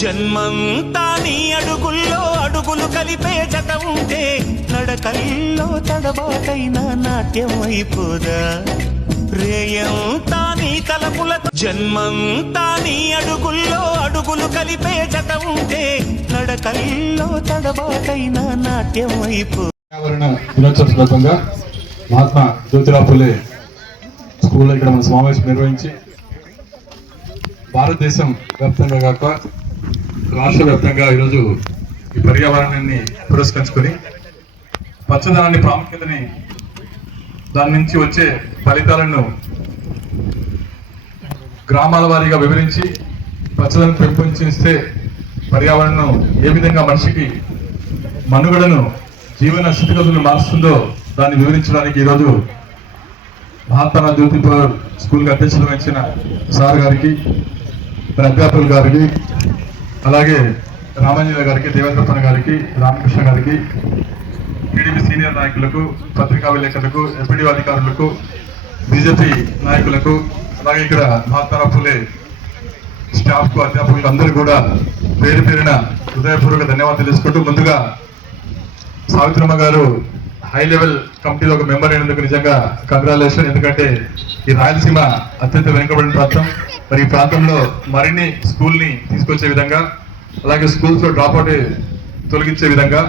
జన్మంతా నీ అడుగుల్లో అడుగులు కలిపే జత ఉంటే నడకల్లో తడబాటైన నాట్యం అయిపోదా రేయంతా నీ తలపుల జన్మంతా నీ అడుగుల్లో అడుగులు కలిపే జత ఉంటే నడకల్లో తడబాటైన నాట్యం అయిపో. దినోత్సవ సందర్భంగా మహాత్మా జ్యోతిరావు ఫులే స్కూల్లో ఇక్కడ మన సమావేశం నిర్వహించి భారతదేశం వ్యాప్తంగా కాక రాష్ట్ర వ్యాప్తంగా ఈరోజు ఈ పర్యావరణాన్ని పురస్కరించుకొని పచ్చదనాన్ని ప్రాముఖ్యతని దాని నుంచి వచ్చే ఫలితాలను గ్రామాల వారీగా వివరించి పచ్చదనం పెంపొందిస్తే పర్యావరణం ఏ విధంగా మనిషికి మనుగడను జీవన స్థితిగతులను మారుస్తుందో దాన్ని వివరించడానికి ఈరోజు మహాత్మా జ్యోతిరావు స్కూల్కి అధ్యక్షత వహించిన సార్ గారికి అధ్యాపకులు గారికి అలాగే రామాంజనేయ గారికి దేవేంద్రప్పన్న గారికి రామకృష్ణ గారికి టీడీపీ సీనియర్ నాయకులకు పత్రికా విలేకరులకు ఎంపీడీ అధికారులకు బీజేపీ నాయకులకు అలాగే ఇక్కడ మహాత్మా ఫులే స్టాఫ్కు అధ్యాపకులకు అందరూ కూడా పేరు పేరున హృదయపూర్వక ధన్యవాదాలు తెలుసుకుంటూ ముందుగా సావిత్రమ్మ గారు హై లెవెల్ కమిటీలో ఒక మెంబర్ అయినందుకు నిజంగా కంగ్రాచులేషన్. ఎందుకంటే ఈ రాయలసీమ అత్యంత వెనుకబడిన ప్రాంతం, మరి ఈ ప్రాంతంలో మరిన్ని స్కూల్ని తీసుకొచ్చే విధంగా అలాగే స్కూల్స్లో డ్రాప్ అవుట్ తొలగించే విధంగా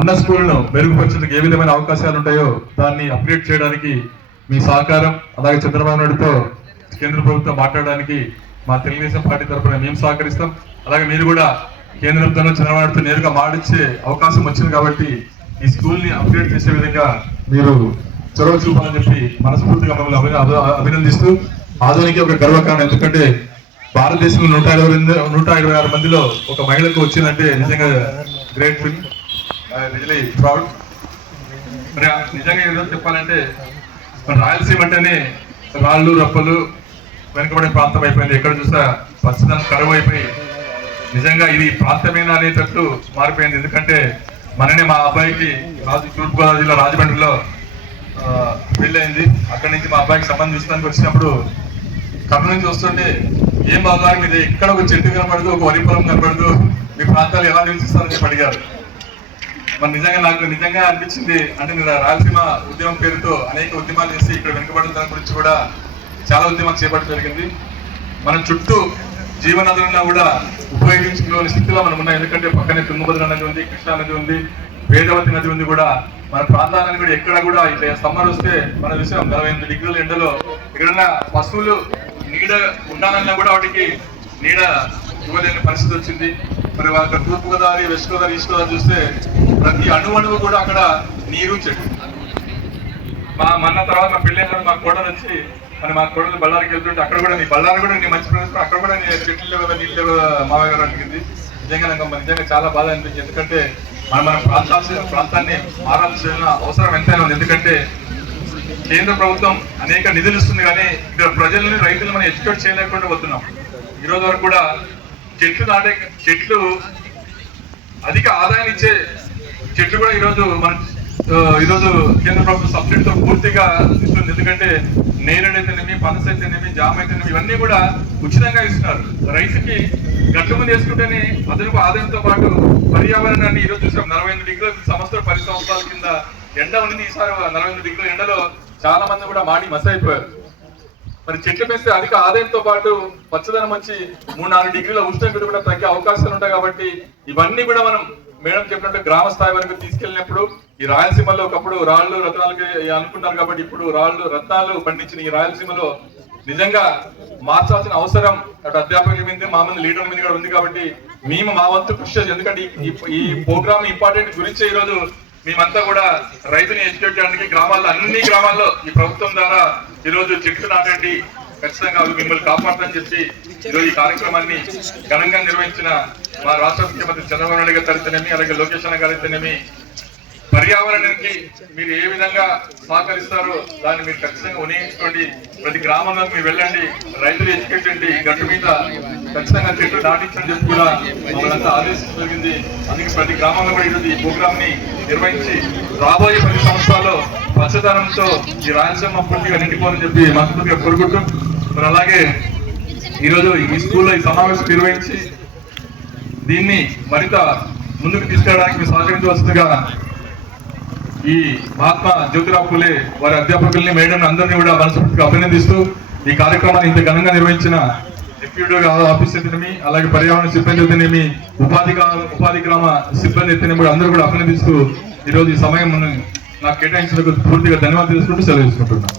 ఉన్న స్కూల్ను మెరుగుపరిచేందుకు ఏ విధమైన అవకాశాలు ఉంటాయో దాన్ని అప్గ్రేడ్ చేయడానికి మీ సహకారం, అలాగే చంద్రబాబు నాయుడుతో కేంద్ర ప్రభుత్వం మాట్లాడడానికి మా తెలుగుదేశం పార్టీ తరఫున మేము సహకరిస్తాం. అలాగే మీరు కూడా కేంద్రంతో చంద్రబాబు నాయుడుతో నేరుగా మాట్లాడే అవకాశం వచ్చింది కాబట్టి ఈ స్కూల్ని అప్గ్రేడ్ చేసే విధంగా మీరు చొరవ చూపాలని చెప్పి మనస్ఫూర్తిగా మమ్మల్ని అభినందిస్తూ ఆధునిక ఒక గర్వకారణం. ఎందుకంటే భారతదేశంలో 126 మందిలో ఒక మహిళకు వచ్చిందంటే నిజంగా గ్రేట్ ఫీల్, రియలీ ప్రౌడ్. మరి నిజంగా ఈరోజు చెప్పాలంటే రాయలసీమ అంటేనే రాళ్ళు రప్పలు వెనుకబడిన ప్రాంతం అయిపోయింది. ఎక్కడ చూసా పచ్చదనం కరువు అయిపోయి నిజంగా ఇది ప్రాంతమేనా అనేటట్టు మారిపోయింది. ఎందుకంటే మననే మా అబ్బాయికి తూర్పుగోదావరి జిల్లా రాజమండ్రిలో పెళ్ళయింది. అక్కడి నుంచి మా అబ్బాయికి సంబంధం చూసడానికి వచ్చినప్పుడు కర్నూలు నుంచి వస్తుంటే ఏం బాగా మీరు ఎక్కడ ఒక చెట్టు కనపడదు, ఒక వరి పొలం కనపడదు, మీ ప్రాంతాలు ఎలా నివసిస్తారని చెప్పి అడిగారు. మరి నిజంగా నాకు నిజంగా అనిపించింది. అంటే నేను రాయలసీమ ఉద్యమం పేరుతో అనేక ఉద్యమాలు చేసి ఇక్కడ వెనుకబడిన దాని గురించి కూడా చాలా ఉద్యమాలు చేపట్టడం జరిగింది. మనం చుట్టూ జీవనదులను కూడా ఉపయోగించుకునే స్థితిలో మనం ఉన్నాం. ఎందుకంటే పక్కనే తుంగభద్ర నది ఉంది, కృష్ణా నది ఉంది, వేదవతి నది ఉంది. కూడా మన ప్రాంతాలను కూడా ఎక్కడ కూడా ఇట్లా సమ్మర్ వస్తే మన విషయం 48 డిగ్రీల ఎండలో ఎక్కడన్నా పశువులు నీడ ఉండాలన్నా కూడా వాటికి నీడ ఇవ్వలేని పరిస్థితి వచ్చింది. మరి వాళ్ళ తూర్పుగోదావరి, వెస్ట్ గోదావరి, ఈస్ట్ గోదావరి చూస్తే ప్రతి అణువు కూడా అక్కడ నీరు చెట్టు. మన తర్వాత మా పెళ్ళైన మా కోడలు వచ్చి మరి మా కోడలు బళ్ళారికి వెళ్తుంటే అక్కడ కూడా నీ బళ్ళారి కూడా నీ మంచి ప్రదేశం, అక్కడ కూడా నీ చెట్లు లేవు కదా, నీళ్ళు లేవు కదా మావయ్య గారు అడిగింది. నిజంగా నాకు నిజంగా చాలా బాధ అనిపించింది. ఎందుకంటే మన ప్రాంతాన్ని మారాల్సిన అవసరం ఎంతైనా ఉంది. ఎందుకంటే కేంద్ర ప్రభుత్వం అనేక నిధులు ఇస్తుంది, కానీ ఇక్కడ ప్రజల్ని రైతులు మనం ఎడ్యుకేట్ చేయలేకుండా పోతున్నాం. ఈరోజు వరకు కూడా చెట్లు అధిక ఆదాయాన్ని ఇచ్చే చెట్లు కూడా ఈరోజు కేంద్ర ప్రభుత్వం సబ్సిడీతో పూర్తిగా ఇస్తుంది. ఎందుకంటే నేరేడైతేనేమి, పనస అయితేనేమి, జామ అయితేనేమి ఇవన్నీ కూడా ఉచితంగా ఇస్తున్నారు. రైతుకి గట్ల ముందు వేసుకుంటేనే అదనపు ఆదాయంతో పాటు పర్యావరణాన్ని ఈరోజు చూసాం. 48 డిగ్రీల సంవత్సరం 10 సంవత్సరాల కింద ఎండ ఉండింది. ఈసారి 48 డిగ్రీల ఎండలో చాలా మంది కూడా మాడి మసైపోయారు. మరి చెట్లు పెంచితే అధిక ఆదాయంతో పాటు పచ్చదనం వచ్చి 3-4 డిగ్రీల ఉష్ణోగ్రత కూడా తగ్గే అవకాశాలు ఉంటాయి. కాబట్టి ఇవన్నీ కూడా మనం మేడం చెప్పినట్టు గ్రామ స్థాయి వరకు తీసుకెళ్ళినప్పుడు ఈ రాయలసీమలో ఒకప్పుడు రాళ్ళు రత్నాలకి అనుకుంటారు. కాబట్టి ఇప్పుడు రాళ్ళు రత్నాలు పండించిన ఈ రాయలసీమలో నిజంగా మార్చాల్సిన అవసరం అటు అధ్యాపకుల మీద, మా మంది లీడర్ల మీద కూడా ఉంది. కాబట్టి మేము మా వంతు కృషి చేయాలి. ఎందుకంటే ఈ ప్రోగ్రామ్ ఇంపార్టెంట్ గురించి ఈరోజు మేమంతా కూడా రైతుని ఎడ్యుకేట్ చేయడానికి అన్ని గ్రామాల్లో ఈ ప్రభుత్వం ద్వారా ఈరోజు చెట్లు నాటండి, ఖచ్చితంగా అవి మిమ్మల్ని కాపాడుతారని చెప్పి ఈరోజు ఈ కార్యక్రమాన్ని ఘనంగా నిర్వహించిన మా రాష్ట్ర ముఖ్యమంత్రి చంద్రబాబు నాయుడు గారు అయితేనేమి, అలాగే లోకేష్ అన్న గారు అయితేనేమి, పర్యావరణానికి మీరు ఏ విధంగా సహకరిస్తారో దాన్ని మీరు ఖచ్చితంగా వినియోగించుకోండి. ప్రతి గ్రామంలో మీరు వెళ్ళండి, రైతులు ఎడ్యుకేట్ చేయండి, గట్టు మీద ఖచ్చితంగా చెట్లు నాటించని చెప్పి కూడా మమ్మల్ని ఆదేశించడం జరిగింది. అందుకే ప్రతి గ్రామంలో కూడా ఈరోజు ఈ ప్రోగ్రామ్ ని నిర్వహించి రాబోయే 10 సంవత్సరాల్లో పచ్చదనంతో ఈ రాయలసీమ పూర్తిగా నిండిపోవాలని చెప్పి మనస్ఫూర్తిగా కోరుకుంటూ, మరి అలాగే ఈరోజు ఈ స్కూల్లో ఈ సమావేశం నిర్వహించి దీన్ని మరింత ముందుకు తీసుకెళ్ళడానికి మీరు సహకరించవలసిందిగా ఈ మహాత్మా జ్యోతిరావు పూలే వారి అధ్యాపకుల్ని మేడం అందరినీ కూడా మనస్ఫూర్తిగా అభినందిస్తూ ఈ కార్యక్రమాన్ని ఇంత ఘనంగా నిర్వహించిన డిప్యూటీ ఆఫీస్ అయితేనేమి, అలాగే పర్యావరణ సిబ్బంది అయితేనేమి, ఉపాధి గ్రామ సిబ్బంది అయితేనేమి కూడా అందరూ కూడా అభినందిస్తూ ఈరోజు ఈ సమయం నాకు కేటాయించినందుకు పూర్తిగా ధన్యవాదాలు తెలుసుకుంటూ సెలవు తీసుకుంటున్నాను.